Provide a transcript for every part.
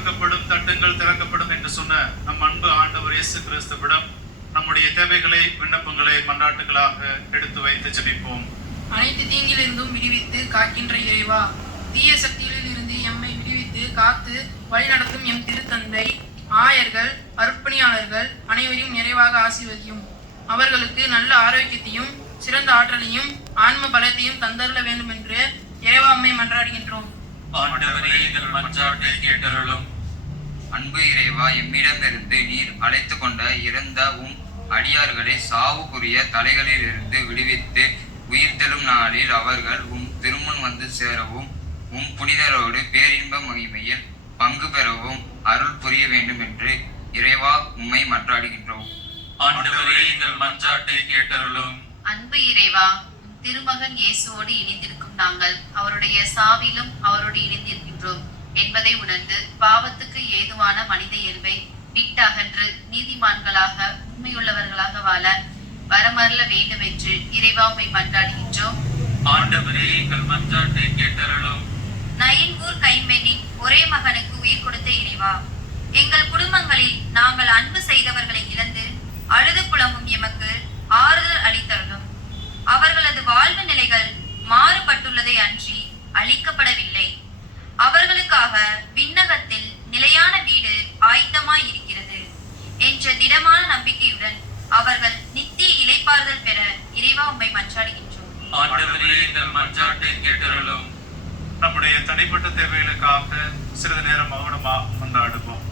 கொடுக்கப்படும், தட்டுங்கள் திறக்கப்படும் என்று சொன்ன நம் அன்பு ஆண்டவர் இயேசு கிறிஸ்துவிடம் நம்முடைய தேவைகளை, விண்ணப்பங்களை மன்றாட்டுகளாக எடுத்து வைத்து ஜெபிப்போம். அனைத்து தீங்கிலிருந்தும் விடுவித்து காக்கின்ற இறைவா, தீய சக்திகளில் இருந்து எம்மை விடுவித்து காத்து வழிநடத்தும் எம் திருத்தந்தை, ஆயர்கள், அர்ப்பணியாளர்கள் அனைவரையும் நிறைவாக ஆசீர்வதியும். அவர்களுக்கு நல்ல ஆரோக்கியத்தையும் சிறந்த ஆற்றலையும் ஆன்ம பலத்தையும் தந்தருள வேண்டும் என்று இறைவா அம்மை மன்றாடுகின்றோம். ஆண்டவரே, எங்கள் மன்றாட்டை கேட்டருளும். அன்பு இறைவா, எம்மிடமிருந்து நீர் அழைத்து கொண்ட இறந்த உம் அடியார்களை சாவுக்குரிய தலைகளிலிருந்து விடுவித்து உயிர்த்தெழும் நாளில் அவர்கள் உம் திருமுன் வந்து சேரவும் உம் புனிதரோடு பேரின்ப மகிமையில் பங்கு பெறவும் அருள் புரிய வேண்டும் என்று இறைவா உம்மை மன்றாடுகின்றோம். ஆண்டவரே, எங்கள் மன்றாட்டை கேட்டருளும். அன்பு இறைவா, திருமகன் இயேசுவோடு இணைந்திருக்கும் நாங்கள் அவருடைய சாவிலும் அவரோடு இணைந்திருக்கின்றோம் என்பதை உணர்ந்து பாவத்துக்கு ஏதுவான மனித இயல்பை விட்டு அகன்று நீதிமான்களாக உண்மையுள்ளவர்களாக வாழ வரமருள வேண்டும் என்று இறைவா உம்மை மன்றாடுகின்றோம். ஆண்டவரே, எங்கள் மன்றாட்டை கேட்டருளும். நயின் ஊர் கைம்பெண்ணின் ஒரே மகனுக்கு உயிர் கொடுத்த இறைவா, எங்கள் குடும்பங்களில் நாங்கள் அன்பு செய்தவர்களை இழந்து அழுது புலம்பும் எமக்கு ஆறுதல் அளித்தருளும். அவர்களது வாழ்வு நிலைகள் மாறுபட்டுள்ளதை அன்றி அளிக்கப்படவில்லை. அவர்களுக்காக விண்ணகத்தில் நிலையான வீடு ஆயத்தமாய் இருக்கிறது என்ற திடமான நம்பிக்கையுடன் அவர்கள் நித்திய இளைப்பாறுதல் பெற இறைவா உம்மை மன்றாடுகின்றோம். ஆண்டவரே, எங்கள் மன்றாட்டை கேட்டருளும். நம்முடைய தனிப்பட்ட தேவைகளுக்காக சிறிது நேரம் மௌனமாக கொண்டாடுவோம்.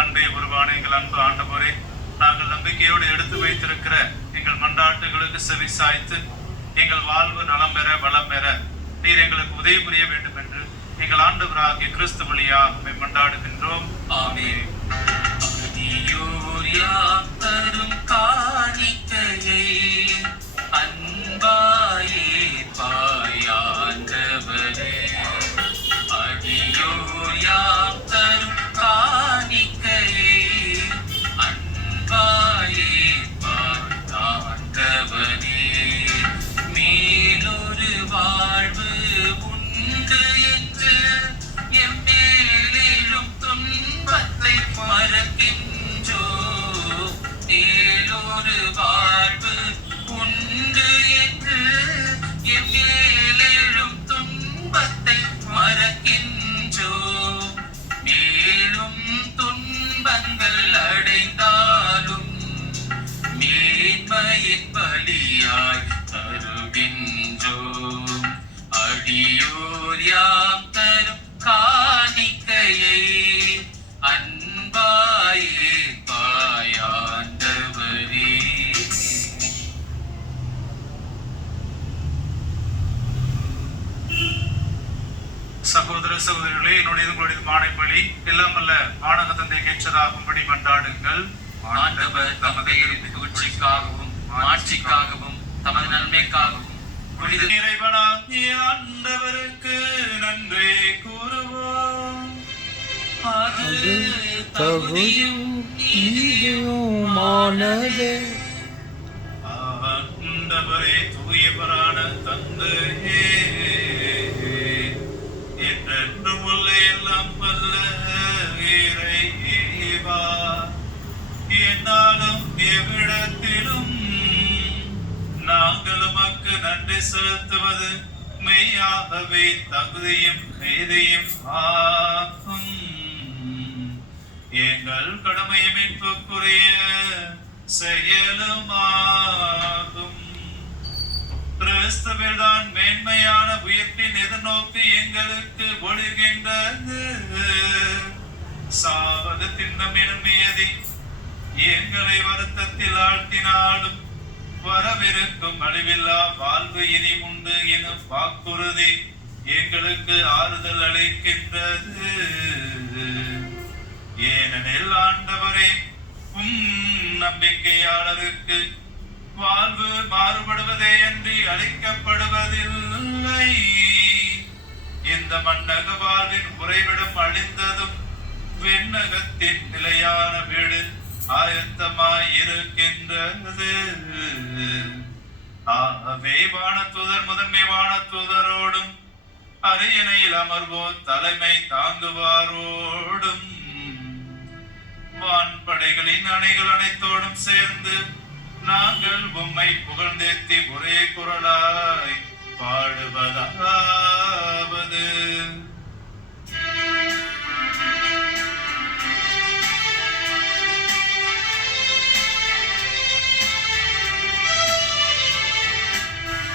அன்பே உருவான எங்கள் அன்பு ஆண்டவரே, நாங்கள் நம்பிக்கையோடு எடுத்து வைத்திருக்கிற எங்கள் மன்றாட்டுகளுக்கு செவி சாய்த்து எங்கள் வாழ்வு நலம் பெற வளம் பெற நீர் எங்களுக்கு உதவி புரிய வேண்டும் என்று எங்கள் ஆண்டவராகிய கிறிஸ்து வழியாக உம்மை மன்றாடுகின்றோம். ஆமென். தரும் காணிக்கையை அன்பாயே பாயாண்டவரே, அடியோர் யாம் தரும் காணிக்கையை அன்பாயே பாயாண்டவரே, மேலொரு வாழ்வு உண்டு என்று எம்மேலும் துன்பத்தை மறக்கின்றோ. மேலொரு வாழ்வு உண்டு என்று எம்மேலும் துன்பத்தை மறக்கின்றோ. மேலும் துன்பங்கள் அடைந்தாலும் மேன்மையின் பலியாய் தருகின்றோம். அடியோர் யாம் தரும் காணிக்கையை அன்பாயே பாயாண்டவரே. சகோதர சகோதரிகளே, என்னுடைய உங்களுடைய மானைப்பலி எல்லாம் அல்ல ஆணக தந்தை கேற்றதாகும்படி மன்றாடுங்கள். ஆண்டவர் தமது புகழ்ச்சிக்காகவும் மாட்சிக்காகவும் தமது நன்மைக்காகவும் புனித இறைவனாகிய ஆண்டவருக்கு நன்றி கூறுவோம். அது தகுதியும் நீதியுமானதே. ஆண்டவரே, தூயவரான தந்தையே, என்றென்றும் உள்ள எல்லாம் வல்ல இறைவா, என்னாலும் எவ்விடத்திலும் நாங்கள் உமக்கு நன்றி செலுத்துவது மெய்யாகவே தகுதியும் நீதியும் ஆகும். எங்கள் கடமையை மீட்புக்குரிய செயலுமாகும். கிறிஸ்துவில் தான் மேன்மையான உயிர்ப்பின் எதிர்நோக்கி எங்களுக்கு ஒளிர்கின்றது. சாவது திண்ணம் எனும் மீதி எங்களை வருத்தத்தில் ஆழ்த்தினாலும் வரவிருக்கும் அழிவில்லா வாழ்வு இனி உண்டு எனும் வாக்குறுதி எங்களுக்கு ஆறுதல் அளிக்கின்றது. ஏனெனில் ஆண்டவரே, நம்பிக்கையாளருக்கு வாழ்வு மாறுபடுவதே அன்றி அளிக்கப்படுவதில்லை. இந்த மண்ணக வாழ்வின் உறைவிடம் அழிந்ததும் விண்ணகத்தின் நிலையான வீடு ஆயத்தமாய் இருக்கின்றது. ஆகவே வானதூதர் முதன்மை வானதூதரோடும் அரியணையில் அமர்வோர் தலைமை தாங்குவாரோடும் வான்படைகளின் அணைகள் அனைத்தோடும் சேர்ந்து நாங்கள் உம்மை புகழ்ந்தேத்தி ஒரே குரலாய் பாடுவதாவது.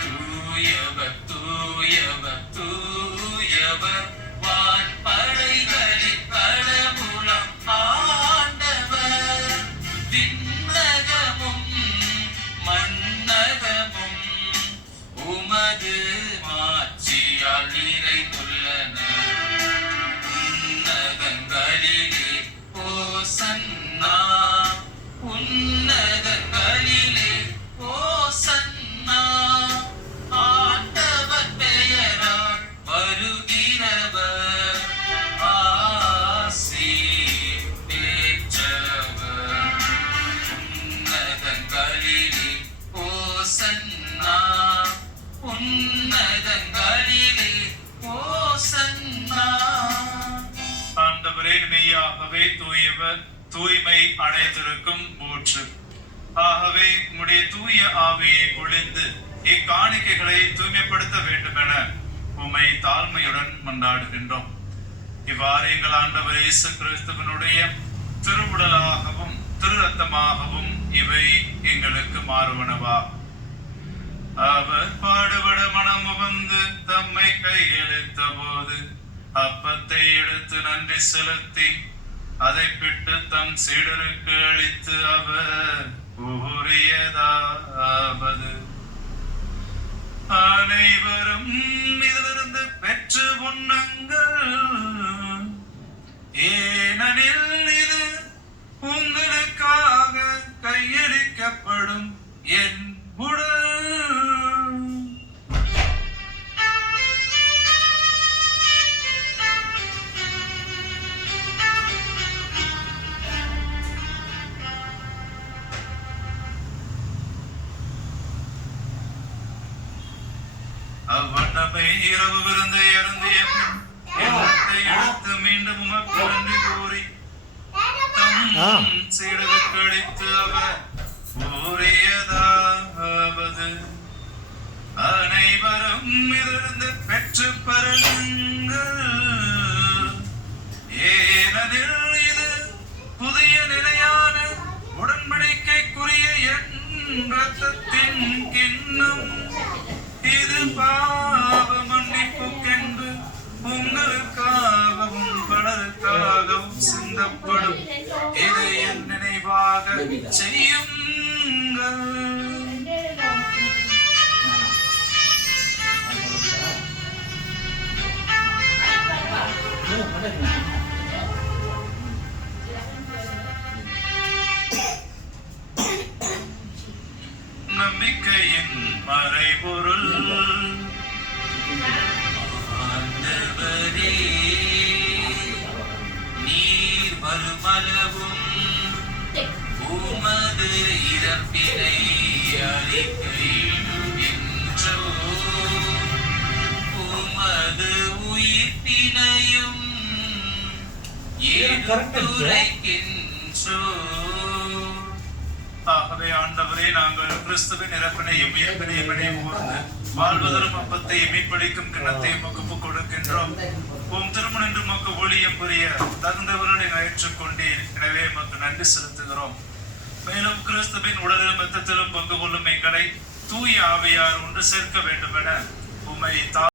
தூயவர் தூயவர் தூயவர் வான்படைகளின் கடவுளம் ஆண்டவர். விண்ணகமும் மண்ணகமும் உமது மாட்சியால் நிறைந்துள்ளன. உன்னதங்களிலே ஓசன்னா, உன்னதங்களிலே ஓசன்னா. ஆண்டவர் பெயரால் வருகிறவர் ஆசி பெற்றவர். உன்னதங்களிலே ஓசன்னா, உன்னதங்களிலே ஓசன்னா. ஆண்டவரே, மெய்யாகவே தூயவர், தூய்மை அடைத்திருக்கும் போற்று. ஆகவே உம்முடைய தூய ஆவியை பொழிந்து இக்காணிக்கைகளை தூய்மைப்படுத்த வேண்டும் என உம்மை தாழ்மையுடன் மன்றாடுகின்றோம். இவ்வாறு எங்கள் ஆண்டவர் இயேசு கிறிஸ்துவினுடைய திருவுடலாகவும் திரு ரத்தமாகவும் இவை எங்களுக்கு மாறுவனவா. அவர் பாடுபட மனமுவந்து தம்மை கையெழுத்த போது அப்பத்தை எடுத்து நன்றி செலுத்தி அதை பிட்டு தம் சீடருக்கு அளித்து அவர் கூறியதாவது: அனைவரும் இதிலிருந்து பெற்று உண்ணுங்கள், ஏனெனில் இது உங்களுக்காக கையளிக்கப்படும் என் உடல். அவ்வண்ணமை இரவு விருந்தை அருந்திய பின் எண்ணத்தை எடுத்து மீண்டும் உமக்கு நன்றி கூறி தம் சீடருக்கு அளித்து அவர் கூறியதாவது: அனைவரும் இதிலிருந்து பெற்று பருகுங்கள், ஏனெனில் இது புதிய நிலையான உடன்படிக்கைக்குரிய என் இரத்தத்தின் கிண்ணம். இது பாவ மன்னிப்புக்கென்று உங்களுக்காகவும் பலருக்காகவும் சிந்தப்படும். இதை என் நினைவாக செய்யுங்கள். நம்பிக்கையின் மறைபொருள். ஆண்டவரே, நீர் வருமளவும் உமது இறப்பினை அறிக்கையிடுகின்றோம், உமது உயிர்ப்பினையும் எடுத்துரைக்கின்றோம். ஆகவே ஆண்டவரே, நாங்கள் கிறிஸ்துவின் இறப்பினையும் உயிர்ப்பினையும் நினைவுகூர்ந்து வாழ்வதரும் அப்பத்தை மீட்பளிக்கும் கிண்ணத்தையும் உமக்கு கொடுக்கின்றோம். உம் திருமணன்று உமக்கு ஊழியம் புரிய தகுந்தவர்களை ஏற்றுக்கொண்டீர். எனவே உமக்கு நன்றி செலுத்துகிறோம். மேலும் கிறிஸ்துவின் உடலிலும் இரத்தத்திலும் பங்கு கொள்ளும் எங்களை தூய ஆவியார் ஒன்று சேர்க்க வேண்டும் என உம்மை